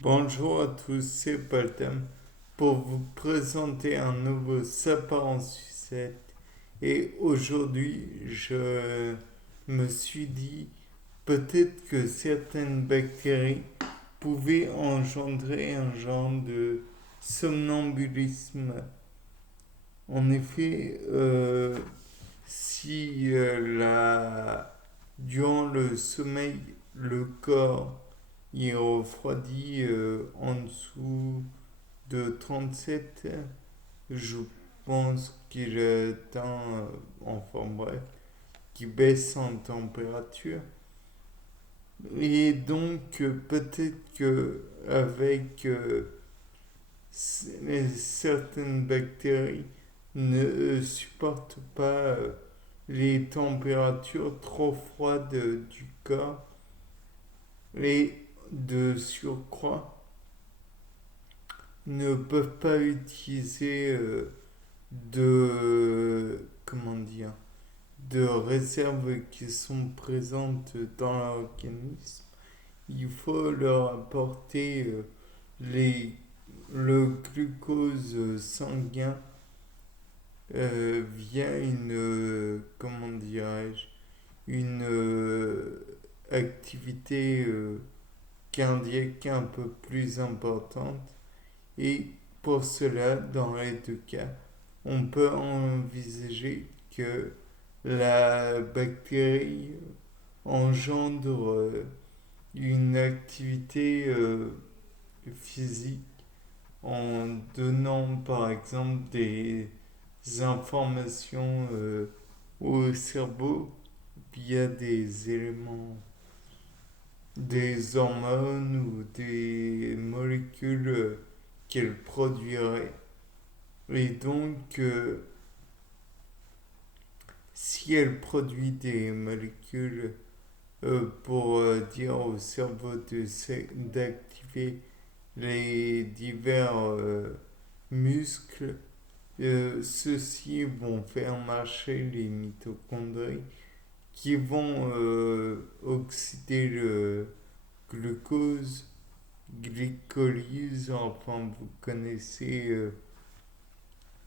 Bonjour à tous, c'est Paltem pour vous présenter un nouveau sapin en sucette. Et aujourd'hui, je me suis dit peut-être que certaines bactéries pouvaient engendrer un genre de somnambulisme. En effet, si durant le sommeil, le corps il refroidit en dessous de 37, je pense qu'il atteint, enfin bref, qui baisse en température. Et donc peut-être que avec certaines bactéries ne supportent pas les températures trop froides du corps et de surcroît ne peuvent pas utiliser comment dire, de réserves qui sont présentes dans l'organisme. Il faut leur apporter les, le glucose sanguin via une, comment dirais-je, une activité cardiaque un peu plus importante. Et pour cela, dans les deux cas, on peut envisager que la bactérie engendre une activité physique en donnant par exemple des informations au cerveau via des éléments, des hormones ou des molécules qu'elle produirait. Et donc, si elle produit des molécules pour dire au cerveau d'activer les divers muscles, ceux-ci vont faire marcher les mitochondries qui vont oxyder le glucose, glycolyse, enfin vous connaissez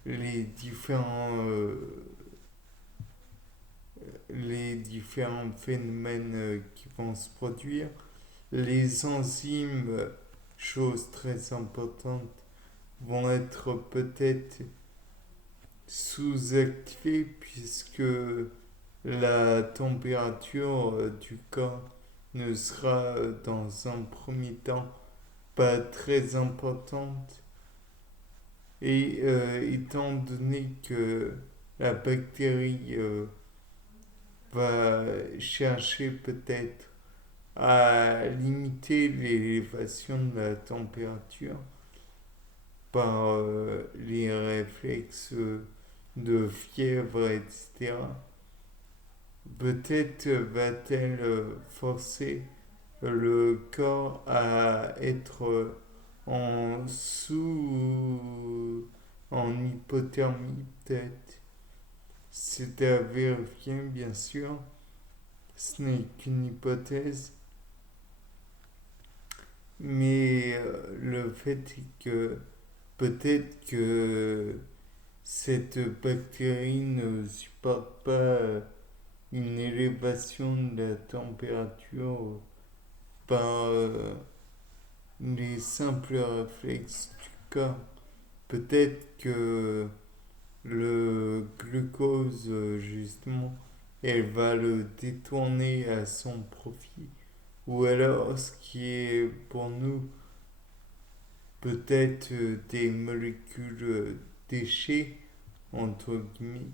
les différents phénomènes qui vont se produire. Les enzymes, chose très importante, vont être peut-être sous-activées puisque la température du corps ne sera dans un premier temps pas très importante et étant donné que la bactérie va chercher peut-être à limiter l'élévation de la température par les réflexes de fièvre, etc. Peut-être va-t-elle forcer le corps à être en en hypothermie peut-être. C'est à vérifier bien sûr, ce n'est qu'une hypothèse, mais le fait est que peut-être que cette bactérie ne supporte pas une élévation de la température par les simples réflexes du corps. Peut-être que le glucose, justement, elle va le détourner à son profit. Ou alors, ce qui est pour nous peut-être des molécules déchets, entre guillemets,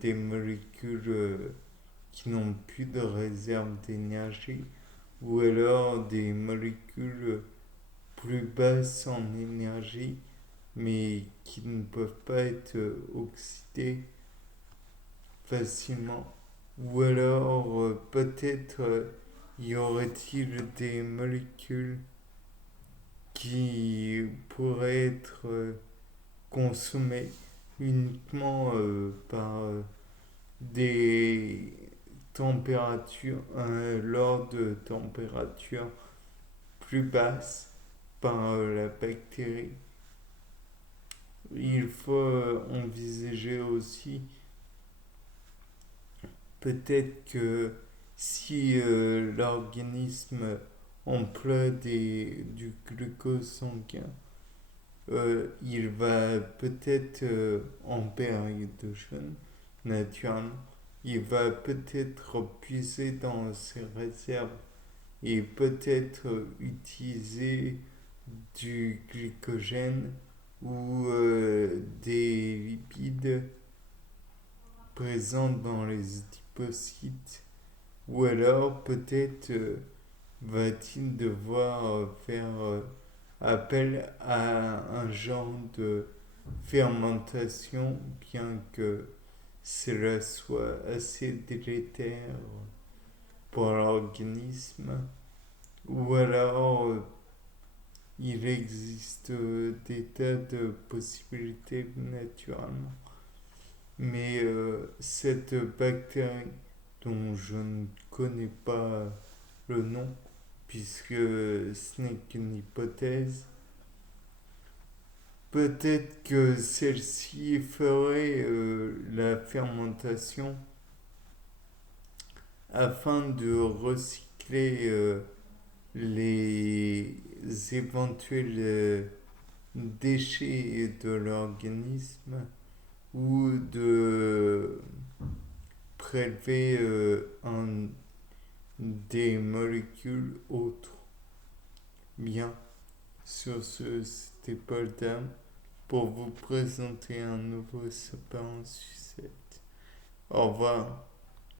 des molécules qui n'ont plus de réserve d'énergie, ou alors des molécules plus basses en énergie, mais qui ne peuvent pas être oxydées facilement. Ou alors peut-être y aurait-il des molécules qui pourraient être consommées uniquement par des températures, lors de températures plus basses par la bactérie. Il faut envisager aussi peut-être que si l'organisme emploie du glucose sanguin, il va peut-être en période de jeûne, naturellement, il va peut-être puiser dans ses réserves et peut-être utiliser du glycogène ou des lipides présents dans les adipocytes, ou alors peut-être va-t-il devoir faire appel à un genre de fermentation, bien que cela soit assez délétère pour l'organisme, ou alors il existe des tas de possibilités naturellement. Mais cette bactérie dont je ne connais pas le nom, puisque ce n'est qu'une hypothèse, peut-être que celle-ci ferait la fermentation afin de recycler les éventuels déchets de l'organisme ou de prélever des molécules autres. Bien, sur ce, c'était Paul Dam pour vous présenter un nouveau sapin en sucette. Au revoir.